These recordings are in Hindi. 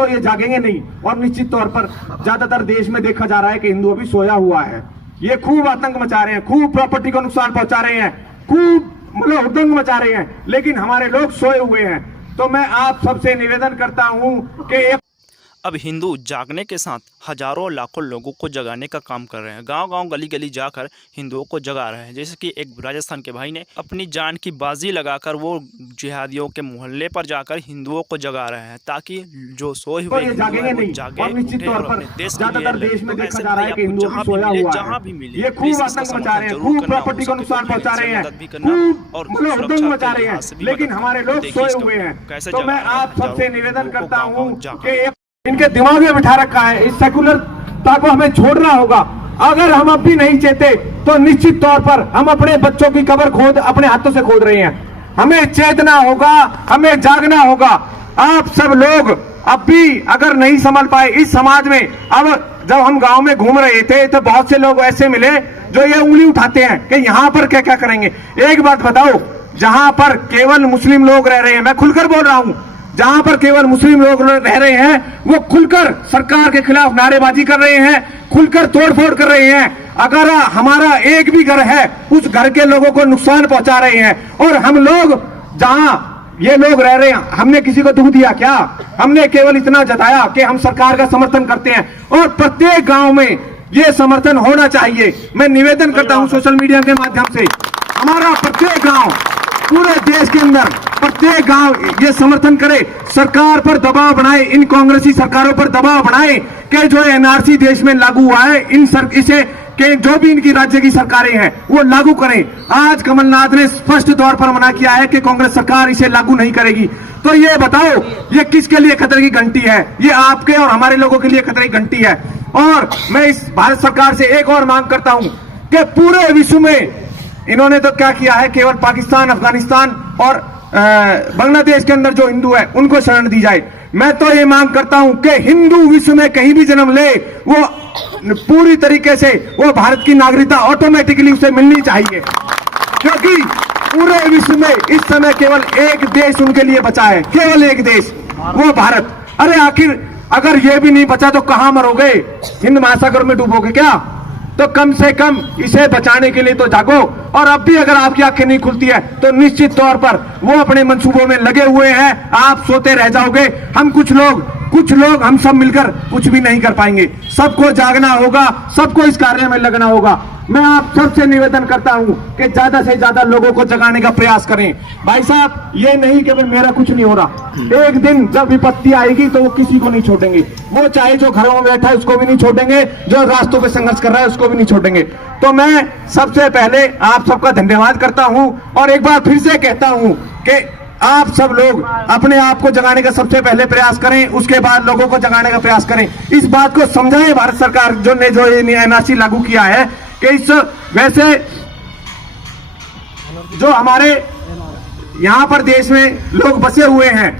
तो ये जागेंगे नहीं। और निश्चित तौर पर ज्यादातर देश में देखा जा रहा है कि हिंदू अभी सोया हुआ है। ये खूब आतंक मचा रहे हैं, खूब प्रॉपर्टी को नुकसान पहुंचा रहे हैं, खूब मतलब हुदंग मचा रहे हैं, लेकिन हमारे लोग सोए हुए हैं। तो मैं आप सबसे निवेदन करता हूं कि अब हिंदू जागने के साथ हजारों लाखों लोगों को जगाने का काम कर रहे हैं। गांव-गांव गली-गली जाकर हिंदुओं को जगा रहे हैं। जैसे कि एक राजस्थान के भाई ने अपनी जान की बाजी लगाकर वो जिहादियों के मोहल्ले पर जाकर हिंदुओं को जगा रहे हैं, ताकि जो सोए हुए जागेंगे नहीं। और निश्चित तौर पर ज्यादातर देश में देखा जा रहा है कि हिंदू अभी सोया हुआ है। ये खूब आतंक मचा रहे हैं, खूब प्रॉपर्टी को नुकसान पहुंचा रहे हैं, खूब मतलब हुदंग मचा रहे हैं, लेकिन हमारे लोग सोए हुए हैं। तो मैं आप सबसे निवेदन करता हूँ कि इनके दिमाग में बिठा रखा है, इस सेकुलरता को हमें छोड़ना होगा। अगर हम अब भी नहीं चेते तो निश्चित तौर पर हम अपने बच्चों की कब्र अपने हाथों से खोद रहे हैं। हमें चेतना होगा, हमें जागना होगा। आप सब लोग अब भी अगर नहीं संभल पाए इस समाज में, अब जब हम गांव में घूम रहे थे तो बहुत से लोग ऐसे मिले जो ये उंगली उठाते हैं कि यहाँ पर क्या क्या करेंगे। एक बात बताओ, जहां पर केवल मुस्लिम लोग रह रहे हैं, मैं खुलकर बोल रहा हूं, जहां पर केवल मुस्लिम लोग रह रहे हैं वो खुलकर सरकार के खिलाफ नारेबाजी कर रहे हैं, खुलकर तोड़फोड़ कर रहे हैं। अगर हमारा एक भी घर है उस घर के लोगों को नुकसान पहुंचा रहे हैं। और हम लोग जहां ये लोग रह रहे हैं, हमने किसी को दुख दिया क्या? हमने केवल इतना जताया कि हम सरकार का समर्थन करते हैं और प्रत्येक गांव में ये समर्थन होना चाहिए। मैं निवेदन करता हूं सोशल मीडिया के माध्यम से, हमारा प्रत्येक गांव पूरे देश के अंदर प्रत्येक गांव ये समर्थन करे, सरकार पर दबाव बनाए, इन कांग्रेसी सरकारों पर दबाव बनाए कि जो एनआरसी देश में लागू हुआ है इसे कि जो भी इनकी राज्य की सरकारें हैं वो लागू करें। आज कमलनाथ ने स्पष्ट तौर पर मना किया है कि कांग्रेस सरकार इसे लागू नहीं करेगी। तो ये बताओ ये किसके लिए खतरे की घंटी है? ये आपके और हमारे लोगों के लिए खतरे की घंटी है। और मैं इस भारत सरकार से एक और मांग करता हूं कि पूरे विश्व में इन्होंने तो क्या किया है, केवल पाकिस्तान, अफगानिस्तान और बांग्लादेश के अंदर जो हिंदू है उनको शरण दी जाए। मैं तो ये मांग करता हूं कि हिंदू विश्व में कहीं भी जन्म ले वो पूरी तरीके से वो भारत की नागरिकता ऑटोमेटिकली उसे मिलनी चाहिए, क्योंकि पूरे विश्व में इस समय केवल एक देश उनके लिए बचा है, केवल एक देश, वो भारत। अरे आखिर अगर ये भी नहीं बचा तो कहां मरोगे? हिंद महासागर में डूबोगे क्या? तो कम से कम इसे बचाने के लिए तो जागो। और अब भी अगर आपकी आंखें नहीं खुलती है तो निश्चित तौर पर वो अपने मंसूबों में लगे हुए हैं, आप सोते रह जाओगे। हम कुछ लोग हम सब मिलकर कुछ भी नहीं कर पाएंगे। सबको जागना होगा, सबको इस कार्य में लगना होगा। मैं आप सबसे निवेदन करता हूं कि ज्यादा से ज्यादा लोगों को जगाने का प्रयास करें। भाई साहब, ये नहीं कि मेरा कुछ नहीं हो रहा, एक दिन जब विपत्ति आएगी तो वो किसी को नहीं छोड़ेंगे। वो चाहे जो घरों में बैठा है उसको भी नहीं छोड़ेंगे, जो रास्तों पे संघर्ष कर रहा है उसको भी नहीं छोड़ेंगे। तो मैं सबसे पहले आप सबका धन्यवाद करता हूं और एक बार फिर से कहता हूं कि आप सब लोग अपने आप को जगाने का सबसे पहले प्रयास करें, उसके बाद लोगों को जगाने का प्रयास करें। इस बात को समझाएं भारत सरकार जो एनआरसी लागू किया है कि इस वैसे जो हमारे यहाँ पर देश में लोग बसे हुए हैं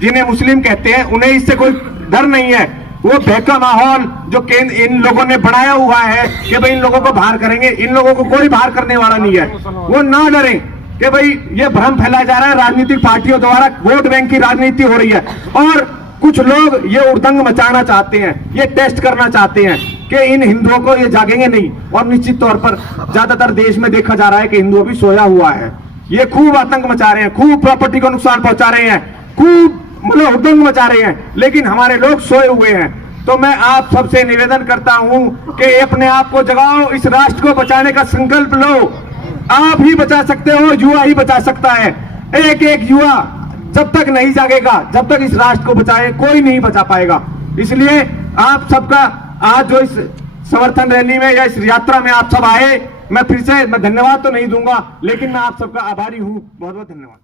जिन्हें मुस्लिम कहते हैं, उन्हें इससे कोई डर नहीं है। वो बहका माहौल जो इन लोगों ने बनाया हुआ है कि भाई इन लोगों को बाहर करेंगे, इन लोगों को कोई बाहर करने वाला नहीं है। वो ना डरें कि भाई ये भ्रम फैलाया जा रहा है, राजनीतिक पार्टियों द्वारा वोट बैंक की राजनीति हो रही है और कुछ लोग ये उड़दंग मचाना चाहते हैं, ये टेस्ट करना चाहते हैं कि इन हिंदुओं को ये जागेंगे नहीं। और निश्चित तौर पर ज्यादातर देश में देखा जा रहा है कि हिंदू अभी सोया हुआ है। ये खूब आतंक मचा रहे हैं, खूब प्रॉपर्टी को नुकसान पहुंचा रहे हैं, खूब मतलब हुदंग मचा रहे हैं, लेकिन हमारे लोग सोए हुए हैं। तो मैं आप सबसे निवेदन करता हूं कि अपने आप को जगाओ, इस राष्ट्र को बचाने का संकल्प लो। आप ही बचा सकते हो, युवा ही बचा सकता है। एक एक युवा जब तक नहीं जागेगा, जब तक इस राष्ट्र को बचाए कोई नहीं बचा पाएगा। इसलिए आप सबका आज जो इस समर्थन रैली में या इस यात्रा में आप सब आए, मैं फिर से धन्यवाद तो नहीं दूंगा, लेकिन मैं आप सबका आभारी हूं। बहुत बहुत धन्यवाद।